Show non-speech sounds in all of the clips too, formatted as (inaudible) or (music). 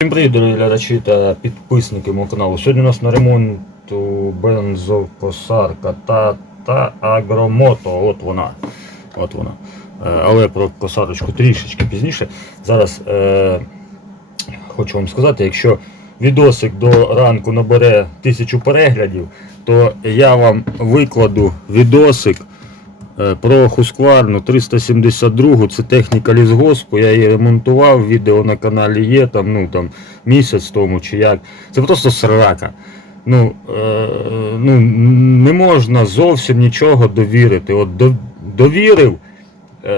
Всім привіт, дорогі глядачі та підписники мого каналу. Сьогодні у нас на ремонту бензокосарка та, та агромото. От вона. От вона. Е, Але про косарочку трішечки пізніше. Зараз е, хочу вам сказати, якщо відосик до ранку набере тисячу переглядів, то я вам викладу відосик Про Хускварну 372 це техніка лісгоспу, я її ремонтував, відео на каналі є, там, ну, там, місяць тому чи як. Це просто срака. Ну, е, ну, не можна зовсім нічого довірити. От до, довірив, е,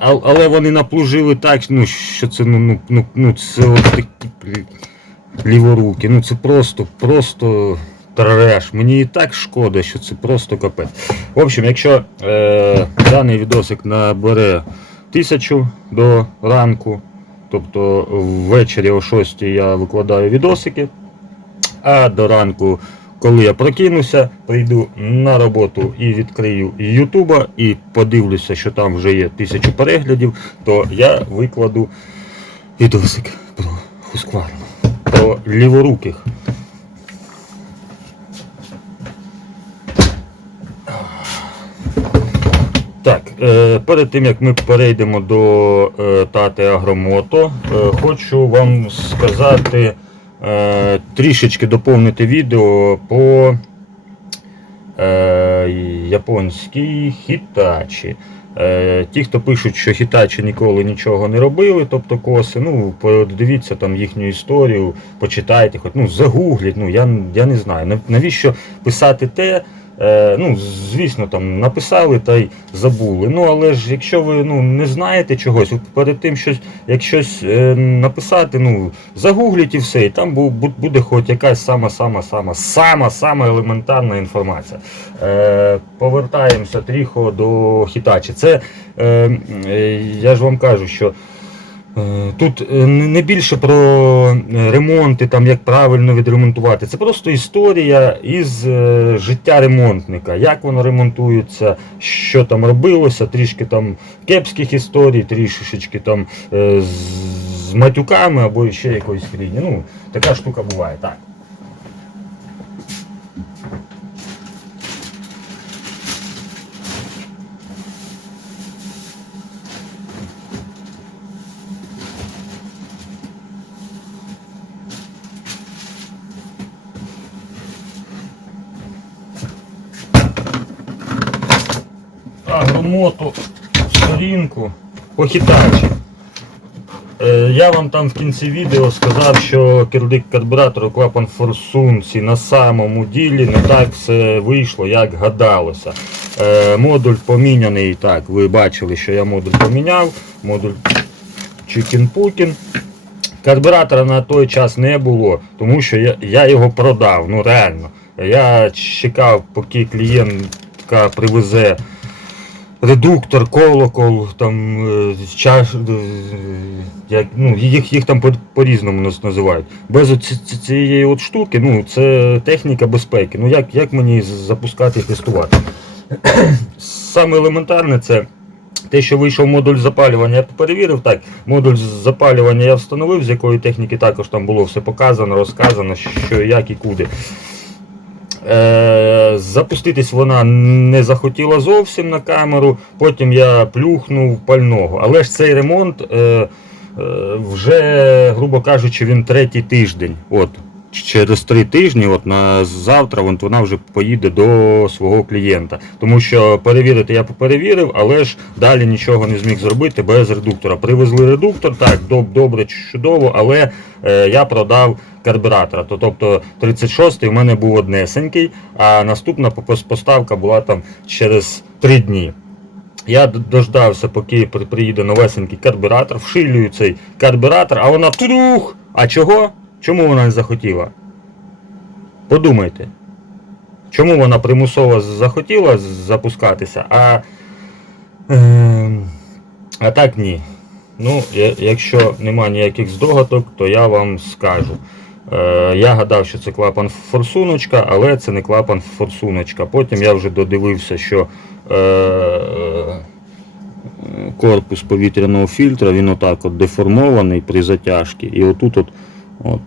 а, але вони наплужили так, ну, що це ну, ну, ну, ну, це от такі ліворуки. Ну це просто, просто треш. Мені і так шкода, що це просто капець. В общем, якщо е, даний відосик набере тисячу до ранку, тобто ввечері о 6 я викладаю відосики, а до ранку, коли я прокинуся, прийду на роботу і відкрию Ютуба і подивлюся, що там вже є тисячу переглядів, то я викладу відосик про Хускварну, про ліворуких. Перед тим як ми перейдемо до е, тати Агромото, е, хочу вам сказати е, трішечки доповнити відео по е, японській хітачі. Е, ті, хто пишуть, що хітачі ніколи нічого не робили, тобто коси, ну подивіться там їхню історію, почитайте, хоч ну загугліть. Ну я, я не знаю. Навіщо писати те? Е, ну, звісно, там написали та й забули. Ну, але ж якщо ви ну, не знаєте чогось, перед тим щось, як щось е, написати, ну, загугліть і все, і там бу- бу- буде хоч якась сама, сама, сама, сама, сама елементарна інформація. Е, повертаємося тріхо до Хітачі. Це е, е, я ж вам кажу, що. Е, Тут е, не більше про е, ремонти, там як правильно відремонтувати. Це просто історія із життя ремонтника, як воно ремонтується, що там робилося, трішки там кепських історій, трішечки там з, матюками або ще якоїсь хріні. Ну, така штука буває, так. Агромоту сторінку по хітачі. Е, Я вам там в кінці відео сказав, що кердик карбюратору клапан форсунці на самому ділі не так все вийшло, як гадалося. Е, Модуль поміняний, так, ви бачили, що я модуль поміняв. Модуль Чикін-Пукін. Карбюратора на той час не було, тому що я, я його продав. Ну реально. Я чекав, поки клієнтка привезе редуктор, колокол, там е, чаш, е, як, ну, їх, їх там по- по-різному нас називають. Без цієї от штуки, ну, це техніка безпеки. Ну як, як мені запускати і тестувати? (clears throat) Саме елементарне це. Те, що вийшов модуль запалювання, я перевірив так. Модуль запалювання я встановив, з якої техніки також там було все показано, розказано, що як і куди. Е, запуститись вона не захотіла зовсім на камеру, потім я плюхнув пального. Але ж цей ремонт е, е, вже, грубо кажучи, він третій тиждень. От, через три тижні, от на завтра, вона вже поїде до свого клієнта. Тому що перевірити я перевірив, але ж далі нічого не зміг зробити без редуктора. Привезли редуктор, так, доб- добре, чудово, але е, я продав карбюратора. То, тобто 36-й у мене був однесенький, а наступна поставка була там через 3 дні. Я дождався, поки приїде новесенький карбюратор, вшилюю цей карбюратор, а вона трух! А чого? Чому вона не захотіла? Подумайте. Чому вона примусово захотіла запускатися, а, е, а так ні. Ну, якщо нема ніяких здогадок, то я вам скажу. Е, я гадав, що це клапан форсуночка, але це не клапан форсуночка. Потім я вже додивився, що е, корпус повітряного фільтра, він отак от деформований при затяжці. І отут от, от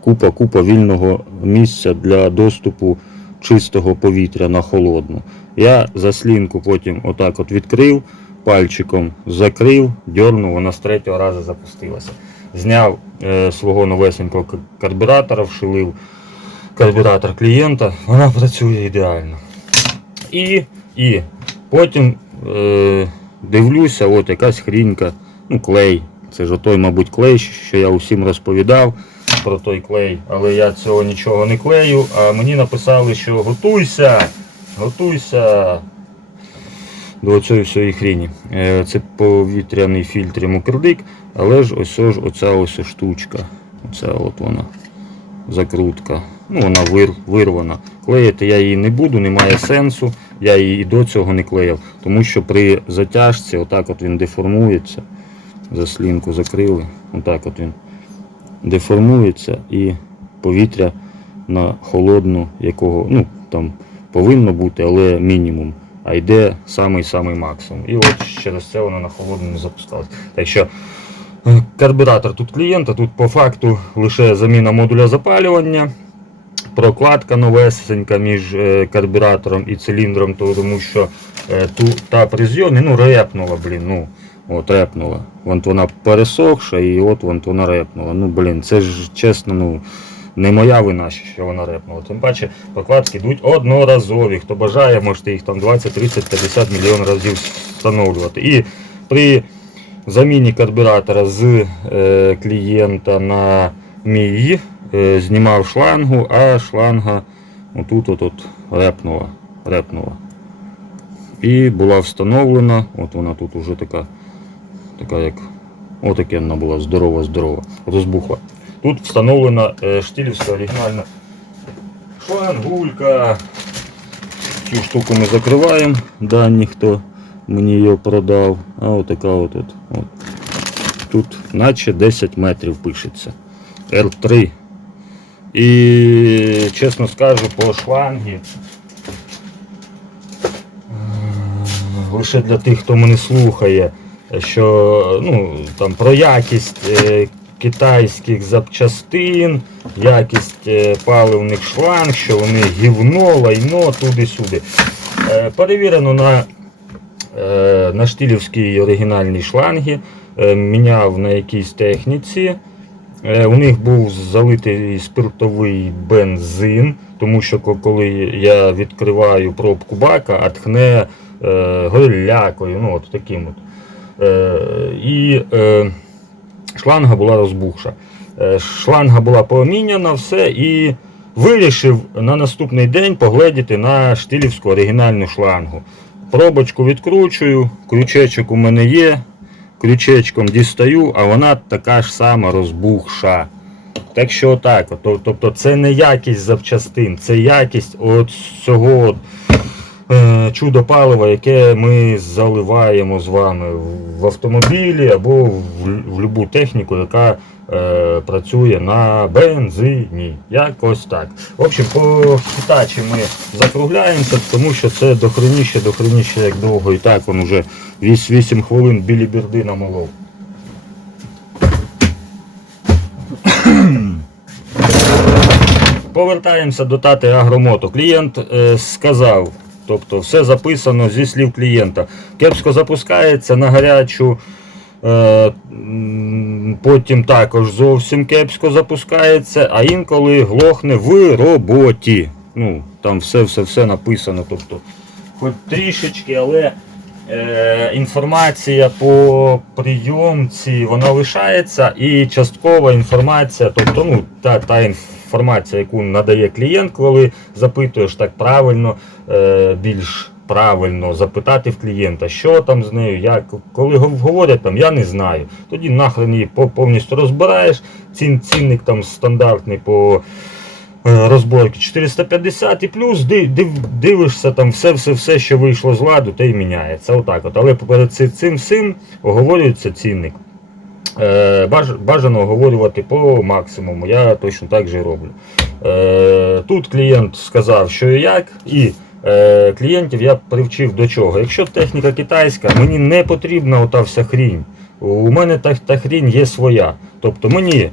купа купа вільного місця для доступу чистого повітря на холодну. Я заслінку потім отак от відкрив, пальчиком закрив, дьорнув, вона з третього разу запустилася. Зняв е, свого новесенького карбюратора, вшилив карбюратор клієнта, вона працює ідеально. І, і потім е, дивлюся, от якась хрінька, ну клей. Це ж той, мабуть, клей, що я усім розповідав про той клей, але я цього нічого не клею. А мені написали, що готуйся, готуйся до цієї всієї хрені. Е, Це повітряний фільтр мокродик, але ж ось ж оця ось штучка. Оця от вона закрутка. Ну, вона вир, вирвана. Клеїти я її не буду, немає сенсу. Я її і до цього не клеїв, тому що при затяжці отак от він деформується. Заслінку закрили. Отак от він деформується і повітря на холодну, якого ну, там повинно бути, але мінімум. А йде самий-самий максимум. І от через це воно на холодну не запускалось. Так що е, карбюратор тут клієнта, тут по факту лише заміна модуля запалювання, прокладка новесенька між е, карбюратором і циліндром, тому що е, ту, та при зйомі ну, репнула, блін, ну, от репнула. От вона пересохша і от вон вона репнула. Ну, блін, це ж чесно, ну. Не моя вина, що вона репнула. Тим паче прокладки йдуть одноразові. Хто бажає, можете їх там 20, 30, 50 мільйон разів встановлювати. І при заміні карбюратора з е, клієнта на мій е, знімав шлангу, а шланга отут от, от репнула, репнула. І була встановлена, от вона тут уже така, така як отаке вона була здорова-здорова, розбухла. Тут встановлена е, штилівська оригінальна шлангулька. Цю штуку ми закриваємо, дані хто мені її продав. А отака от, от, от. Тут наче 10 метрів пишеться. R3. І чесно скажу, по шлангі. е, Лише для тих, хто мене слухає, що ну, там, про якість е, китайських запчастин, якість е, паливних шланг, що вони гівно, лайно, туди-сюди. Е, Перевірено на, на штилівській оригінальній шлангі, е, міняв на якійсь техніці. У них був залитий спиртовий бензин, тому що коли я відкриваю пробку бака, а тхне е, горілякою, ну от таким от. Е, і е, шланга була розбухша. Е, шланга була поміняна, все, і вирішив на наступний день погледіти на штилівську оригінальну шлангу. Пробочку відкручую, крючечок у мене є, крючечком дістаю, а вона така ж сама розбухша. Так що отак. Тобто це не якість запчастин, це якість от цього от, чудо палива, яке ми заливаємо з вами в автомобілі або в, будь-яку техніку, яка е, працює на бензині. Якось так. В общем, по хітачі ми закругляємося, тому що це дохреніще, дохреніще як довго. І так він вже 8 хвилин білі бірди намолов. Повертаємося до тати Агромото. Клієнт е, сказав, тобто все записано зі слів клієнта. Кепсько запускається на гарячу, е, потім також зовсім кепсько запускається, а інколи глохне в роботі. Ну, там все-все-все написано. Тобто, хоч трішечки, але е, інформація по прийомці вона лишається і часткова інформація, тобто ну, та, та інформація, яку надає клієнт, коли запитуєш так правильно, е, більш правильно запитати в клієнта, що там з нею, як, коли говорять там, я не знаю. Тоді нахрен її повністю розбираєш, цін, цінник там стандартний по е, розборки 450 і плюс див- дивишся там все-все-все, що вийшло з ладу, те й міняється. Отак от. Але перед цим всім оговорюється цінник. Е, баж- Бажано оговорювати по максимуму. Я точно так же і роблю. Е, Тут клієнт сказав, що і як, і е, клієнтів я привчив до чого. Якщо техніка китайська, мені не потрібна ота вся хрінь. У мене та, та хрінь є своя. Тобто мені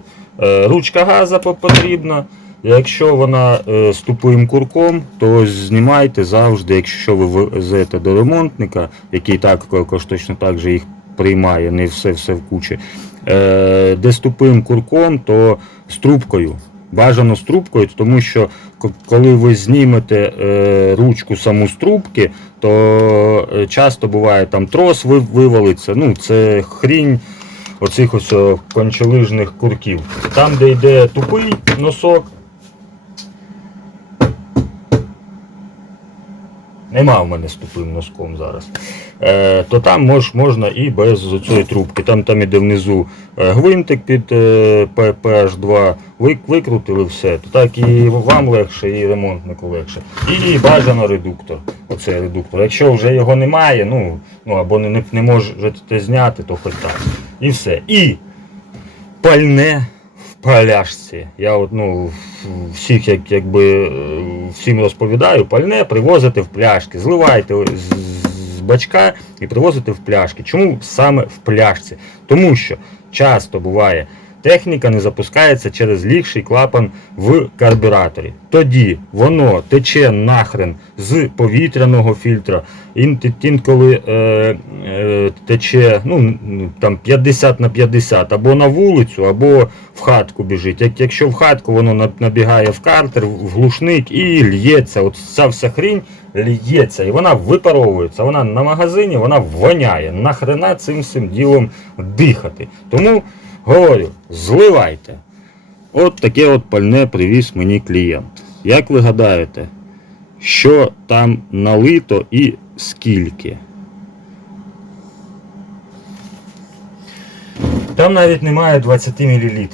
ручка газа потрібна. Якщо вона з тупим курком, то знімайте завжди, якщо ви везете до ремонтника, який також точно так же їх приймає, не все все в кучі. Е, де з тупим курком, то з трубкою. Бажано з трубкою, тому що коли ви знімете е, ручку саму з трубки, то е, часто буває там трос вивалиться. Ну, це хрінь оцих ось кончелижних курків. Там, де йде тупий носок. Нема в мене з тупим носком зараз. Е, то там мож, можна і без цієї трубки. Там, там іде внизу е, гвинтик під е, PH2, ви, викрутили все. То так і вам легше, і ремонтнику легше. І бажано редуктор. Оцей редуктор. Якщо вже його немає, ну, ну або не, не, не можете зняти, то хоч так. І все. І пальне в паляшці. Я от, ну, всіх як, якби, е, всім розповідаю, пальне привозите в пляшки, зливайте бачка і привозите в пляшки. Чому саме в пляшці? Тому що часто буває. Техніка не запускається через лігший клапан в карбюраторі. Тоді воно тече нахрен з повітряного фільтра, інколи е, е, тече ну, там 50 на 50, або на вулицю, або в хатку біжить. Як, якщо в хатку воно набігає в картер, в глушник і лється. От ця вся хрінь лється, і вона випаровується. Вона на магазині, вона воняє. Нахрена цим всім ділом дихати. Тому говорю, зливайте. От таке от пальне привіз мені клієнт. Як ви гадаєте, що там налито і скільки? Там навіть немає 20 мл.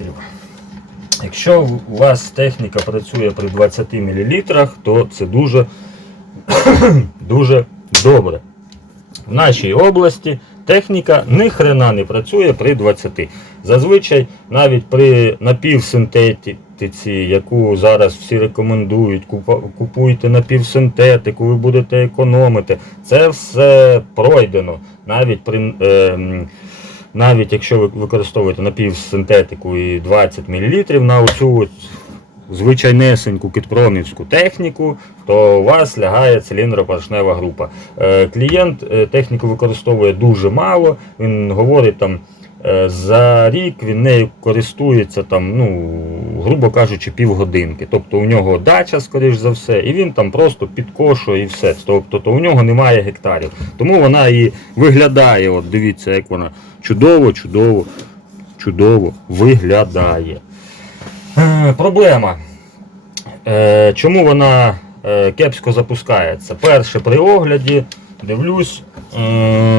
Якщо у вас техніка працює при 20 мл, то це дуже, (coughs) дуже добре. В нашій області техніка ні хрена не працює при 20. Зазвичай навіть при напівсинтетиці, яку зараз всі рекомендують, купуйте напівсинтетику, ви будете економити. Це все пройдено. Навіть при. е, навіть якщо ви використовуєте напівсинтетику і 20 мл на оцю звичайнесеньку кітпромівську техніку, то у вас лягає циліндропоршнева група. Е, Клієнт е, техніку використовує дуже мало, він говорить там. е, За рік він нею користується там, ну, грубо кажучи, півгодинки. Тобто у нього дача, скоріш за все, і він там просто підкошує і все. Тобто то у нього немає гектарів. Тому вона і виглядає, от дивіться, як вона чудово, чудово, чудово виглядає. Е, Проблема. Е, Чому вона е, кепсько запускається? Перше, при огляді дивлюсь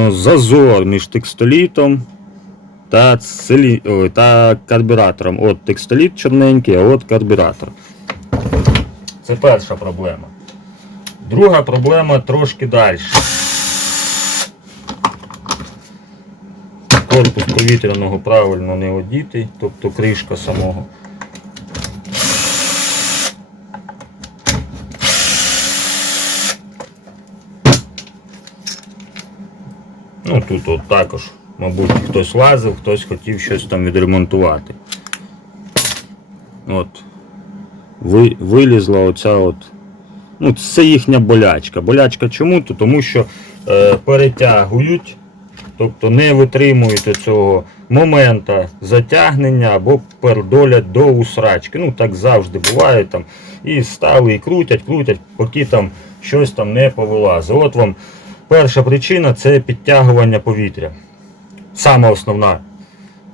зазор між текстолітом та, цилі... та карбюратором. От текстоліт чорненький, а от карбюратор. Це перша проблема. Друга проблема трошки далі. Корпус повітряного правильно не одітий, тобто кришка самого. Ну тут от також, мабуть, хтось лазив, хтось хотів щось там відремонтувати. От. Ви, вилізла оця от. Ну, це їхня болячка. Болячка чому? То тому що е, перетягують, тобто не витримують цього моменту затягнення або пердолять до усрачки. Ну так завжди буває там. І стали і крутять, крутять, поки там щось там не повилазить. От вам перша причина це підтягування повітря. Сама основна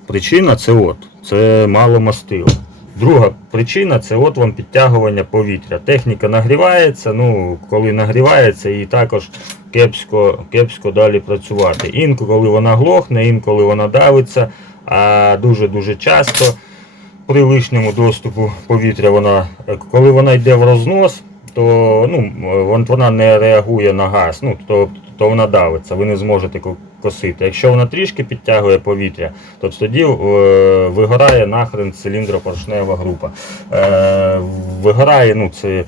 причина це от. Це мало мастила. Друга причина це от вам підтягування повітря. Техніка нагрівається, ну коли нагрівається, і також кепсько, кепсько далі працювати. Інколи вона глохне, інколи вона давиться, а дуже-дуже часто при лишньому доступу повітря вона, коли вона йде в рознос, то ну, вона не реагує на газ, ну, то, то вона давиться, ви не зможете косити. Якщо вона трішки підтягує повітря, то тоді е, вигорає нахрен циліндропоршнева група. Е, вигорає, ну це. е,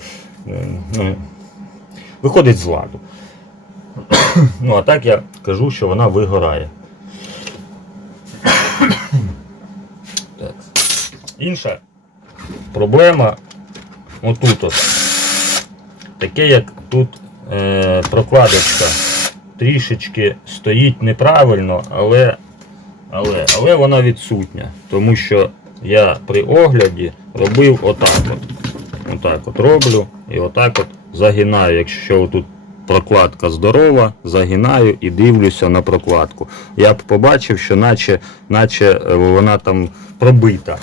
ну, виходить з ладу. (coughs) ну, а так я кажу, що вона вигорає. Інша проблема отут от. Таке, як тут е, прокладочка трішечки стоїть неправильно, але, але, але вона відсутня. Тому що я при огляді робив отак от. Отак от роблю і отак от загинаю. Якщо тут прокладка здорова, загинаю і дивлюся на прокладку. Я б побачив, що наче, наче е, вона там пробита.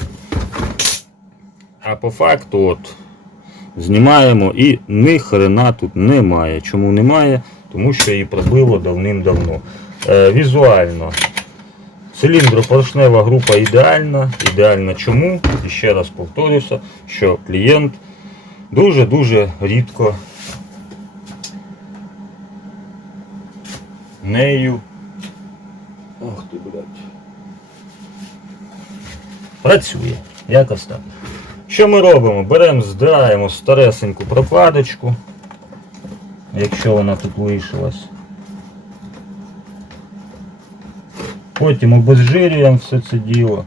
А по факту от знімаємо і ні хрена тут немає. Чому немає? Тому що її пробило давним-давно. Е, візуально. Циліндропоршнева група ідеальна. Ідеальна чому? І ще раз повторюся, що клієнт дуже-дуже рідко нею. Ох ти, блядь. Працює. Якось так. Що ми робимо? Беремо, здираємо старесеньку прокладочку, якщо вона тут лишилась. Потім обезжирюємо все це діло.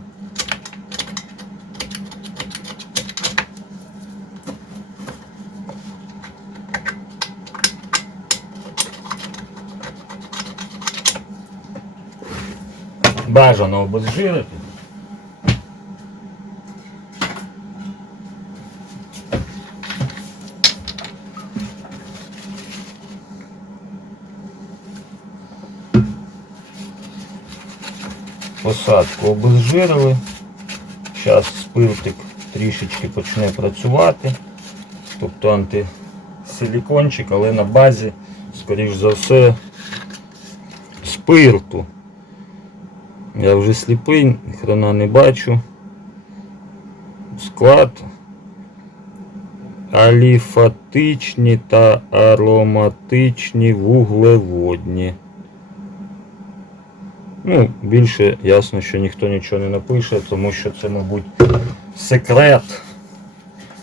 Бажано обезжирити. Посадку обезжирили. Зараз спиртик трішечки почне працювати. Тобто антисилікончик, але на базі, скоріш за все, спирту. Я вже сліпий, хрена не бачу. Склад аліфатичні та ароматичні вуглеводні. Ну, більше ясно, що ніхто нічого не напише, тому що це, мабуть, секрет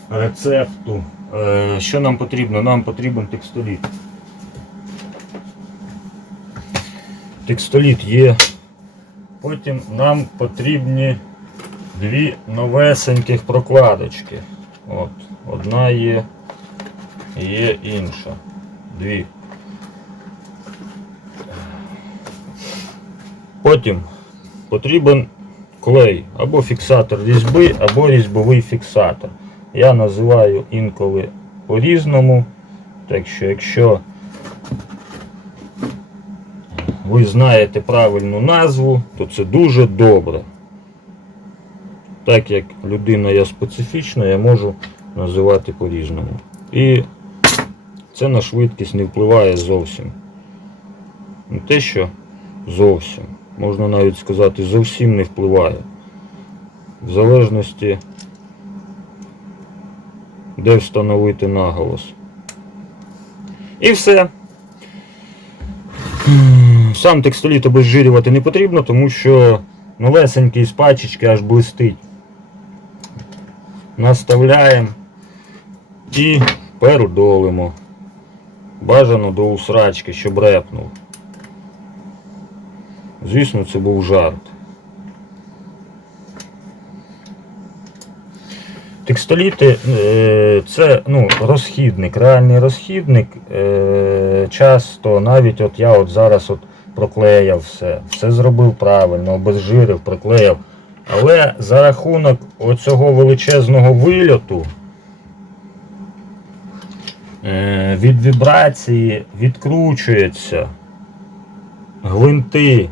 рецепту. Е, що нам потрібно? Нам потрібен текстоліт. Текстоліт є. Потім нам потрібні дві новесеньких прокладочки. От, одна є, є інша. Дві. Потім потрібен клей або фіксатор різьби, або різьбовий фіксатор. Я називаю інколи по-різному. Так що, якщо ви знаєте правильну назву, то це дуже добре. Так як людина я специфічна, я можу називати по-різному. І це на швидкість не впливає зовсім. Не те, що зовсім. Можна навіть сказати, зовсім не впливає. В залежності, де встановити наголос. І все. Сам текстоліт обезжирювати не потрібно, тому що новесенький з пачечки аж блистить. Наставляємо і передолимо. Бажано до усрачки, щоб репнув. Звісно, це був жарт. Текстоліти е, це ну, розхідник, реальний розхідник. Е, часто навіть от я от зараз от проклеяв все, все зробив правильно, обезжирив, проклеяв. Але за рахунок оцього величезного вильоту е, від вібрації відкручуються гвинти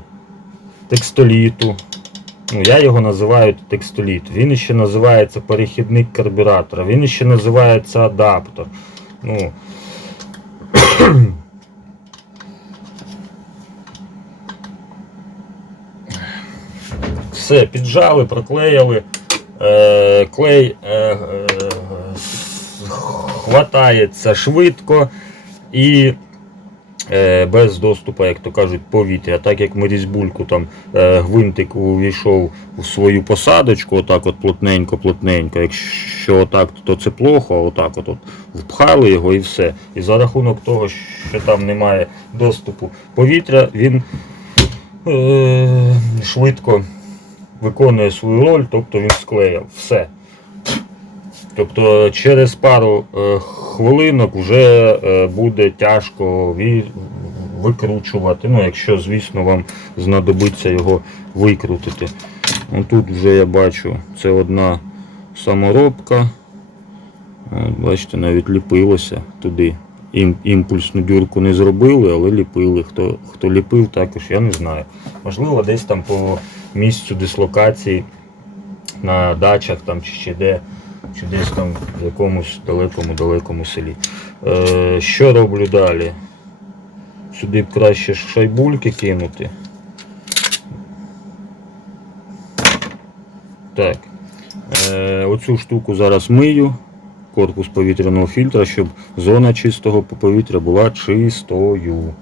текстоліту. Ну, я його називаю текстоліт. Він ще називається перехідник карбюратора, він ще називається адаптер. Ну, все, піджали, проклеїли. Е, клей е, е, хватається швидко і е, без доступу, як то кажуть, повітря. Так як різьбульку там е, гвинтик увійшов у свою посадочку, отак от плотненько-плотненько. Якщо отак, то це плохо, отак от, от впхали його і все. І за рахунок того, що там немає доступу повітря, він е, швидко виконує свою роль, тобто він склеїв все. Тобто через пару е, хвилинок вже е, буде тяжко викручувати. Ну, якщо, звісно, вам знадобиться його викрутити. Ну, тут вже я бачу, це одна саморобка. От, бачите, навіть ліпилося туди. Ім, імпульсну дюрку не зробили, але ліпили. Хто, хто ліпив, також я не знаю. Можливо, десь там по місцю дислокації на дачах там чи ще де, чи десь там в якомусь далекому-далекому селі. Е, що роблю далі? Сюди б краще шайбульки кинути. Так. Е, оцю штуку зараз мию. Корпус повітряного фільтра, щоб зона чистого повітря була чистою.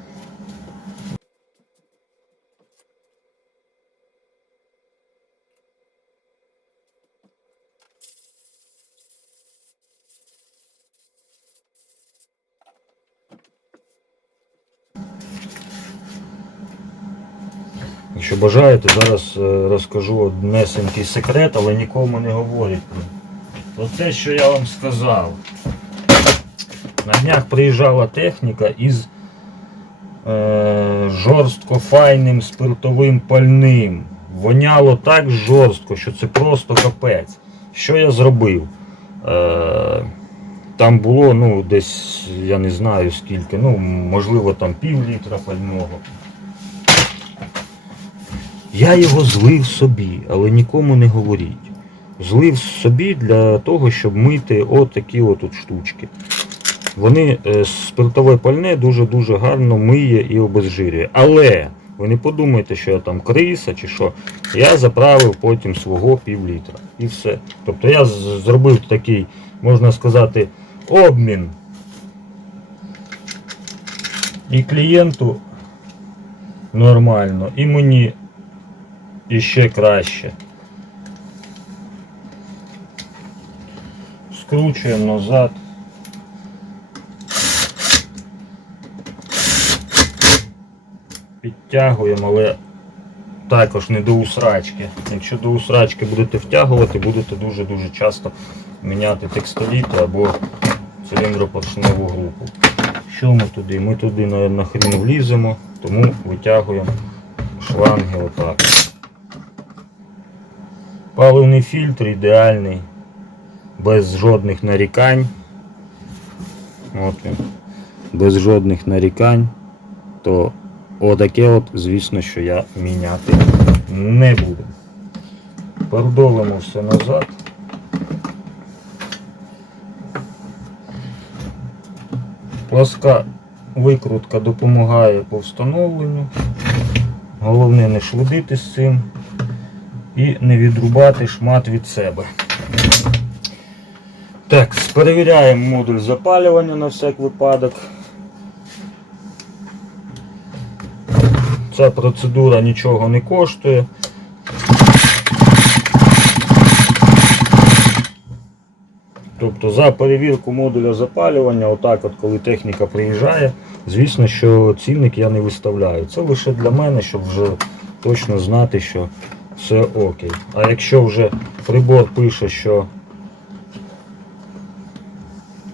Якщо бажаєте, зараз е, розкажу однесенький секрет, але нікому не говоріть. Про те, що я вам сказав. На днях приїжджала техніка із е, жорстко файним спиртовим пальним. Воняло так жорстко, що це просто капець. Що я зробив? Е, там було ну, десь, я не знаю скільки, ну, можливо, там пів літра пального. Я його злив собі, але нікому не говоріть. Злив собі для того, щоб мити отакі от штучки. Вони е, спиртове пальне дуже-дуже гарно миє і обезжирює. Але ви не подумайте, що я там криса чи що. Я заправив потім свого пів літра. І все. Тобто я зробив такий, можна сказати, обмін. І клієнту нормально, і мені іще краще. Скручуємо назад. Підтягуємо, але також не до усрачки. Якщо до усрачки будете втягувати, будете дуже-дуже часто міняти текстоліти або циліндропоршневу групу. Що ми туди? Ми туди на хрін вліземо, тому витягуємо шланги отак. Паливний фільтр ідеальний, без жодних нарікань. От він. Без жодних нарікань. То отаке от, звісно, що я міняти не буду. Передолимо все назад. Пласка викрутка допомагає по встановленню. Головне не шлудити з цим і не відрубати шмат від себе. Так, перевіряємо модуль запалювання на всяк випадок. Ця процедура нічого не коштує. Тобто за перевірку модуля запалювання, отак от коли техніка приїжджає, звісно, що цінник я не виставляю. Це лише для мене, щоб вже точно знати, що все окей. А якщо вже прибор пише, що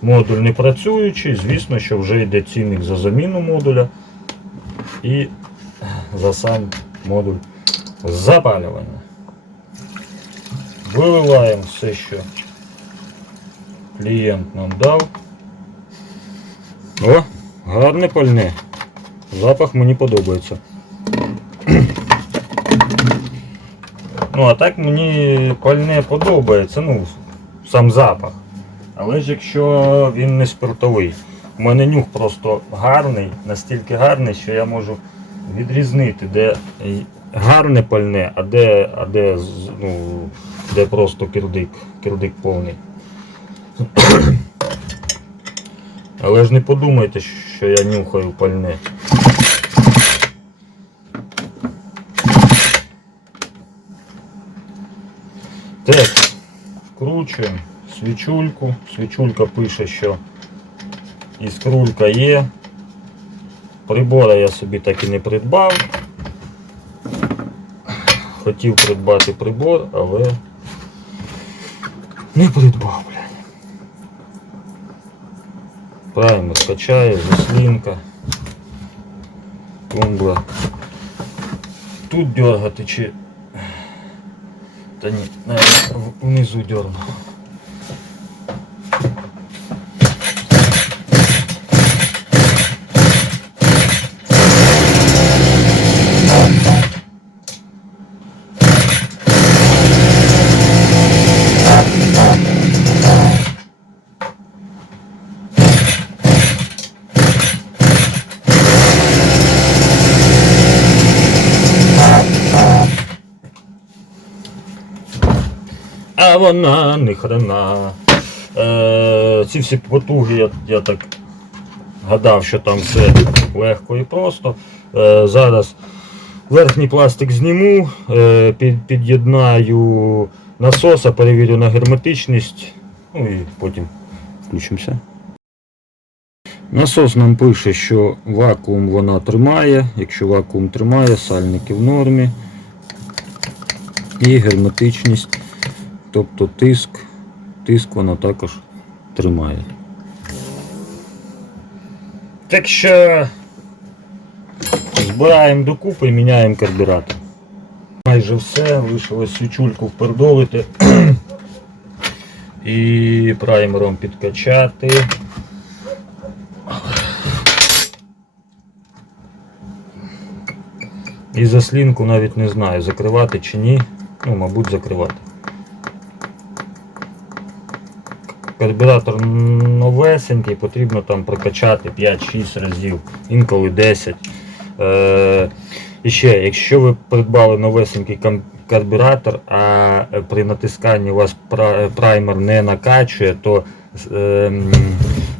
модуль не працюючий, звісно, що вже йде цінник за заміну модуля і за сам модуль запалювання. Виливаємо все, що клієнт нам дав. О, гарне пальне. Запах мені подобається. Ну, а так мені пальне подобається, ну, сам запах. Але ж якщо він не спиртовий. У мене нюх просто гарний, настільки гарний, що я можу відрізнити, де гарне пальне, а де, а де, ну, де просто кирдик, кирдик повний. Але ж не подумайте, що я нюхаю пальне. Прокачуємо свічульку. Свічулька пише, що іскрулька є. Прибора я собі так і не придбав. Хотів придбати прибор, але не придбав, блядь. Праймер качає, заслінка. Тумбла. Тут дергати чи. Ні, навіть внизу дерну. А вона не хрена. Е, ці всі потуги, я, я так гадав, що там все легко і просто. Е, зараз верхній пластик зніму, е, під, під'єднаю насоса, перевірю на герметичність. Ну і потім включимося. Насос нам пише, що вакуум вона тримає. Якщо вакуум тримає, сальники в нормі. І герметичність, тобто тиск, тиск вона також тримає. Так що збираємо докупи і міняємо карбюратор. Майже все, лишилось свічульку впердолити і праймером підкачати. І заслінку навіть не знаю, закривати чи ні. Ну, мабуть, закривати. Карбюратор новесенький, потрібно там прокачати 5-6 разів, інколи 10. Е, і ще, якщо ви придбали новесенький карбюратор, а е, при натисканні у вас праймер не накачує, то е,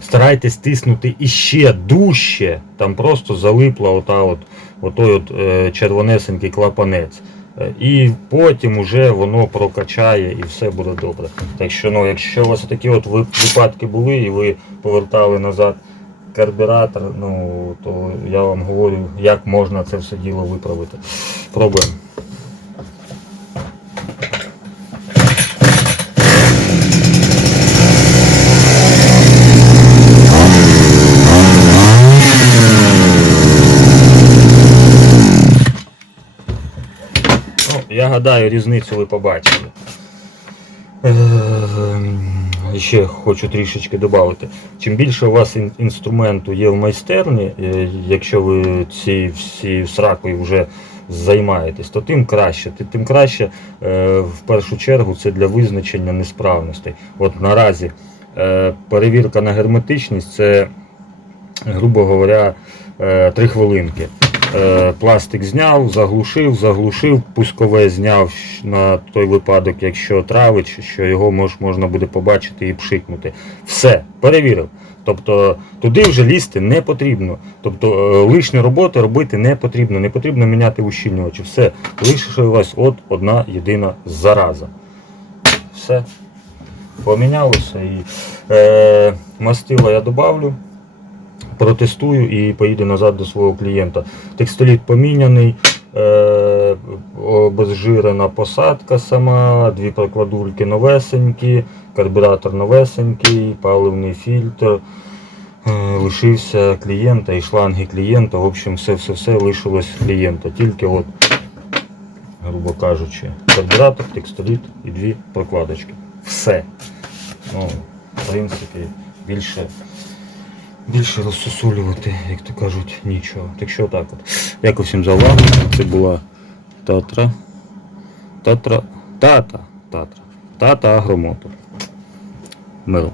старайтесь тиснути іще дужче, там просто залипла ота от, отой от, е, червонесенький клапанець. І потім уже воно прокачає і все буде добре. Так що, ну, якщо у вас такі от ви- випадки були і ви повертали назад карбюратор, ну то я вам говорю, як можна це все діло виправити. Пробуємо. Ну, я гадаю, різницю ви побачили. Ем, Ще хочу трішечки додати. Чим більше у вас ін- інструменту є в майстерні, е, якщо ви ці всі сракою вже займаєтесь, то тим краще. Ти- Тим краще е, в першу чергу це для визначення несправностей. От наразі е, перевірка на герметичність це, грубо говоря, 3 хвилинки. Е, Пластик зняв, заглушив, заглушив, пускове зняв на той випадок, якщо травить, що його мож, можна буде побачити і пшикнути. Все, перевірив. Тобто туди вже лізти не потрібно. Тобто е, лишню роботу робити не потрібно, не потрібно міняти ущільнювачі. Все, лишилась от одна єдина зараза. Все. Помінялося і е, мастила я добавлю протестую і поїду назад до свого клієнта. Текстоліт поміняний, е, обезжирена посадка сама, дві прокладульки новесенькі, карбюратор новесенький, паливний фільтр. Е, Лишився клієнта і шланги клієнта. В общем, все-все-все лишилось клієнта. Тільки от, грубо кажучи, карбюратор, текстоліт і дві прокладочки. Все. Ну, в принципі, більше більше розсусолювати, як то кажуть, нічого. Так що так от. Дякую всім за увагу. Це була Татра. Татра. Тата. Татра. Тата Агромотор. Мило.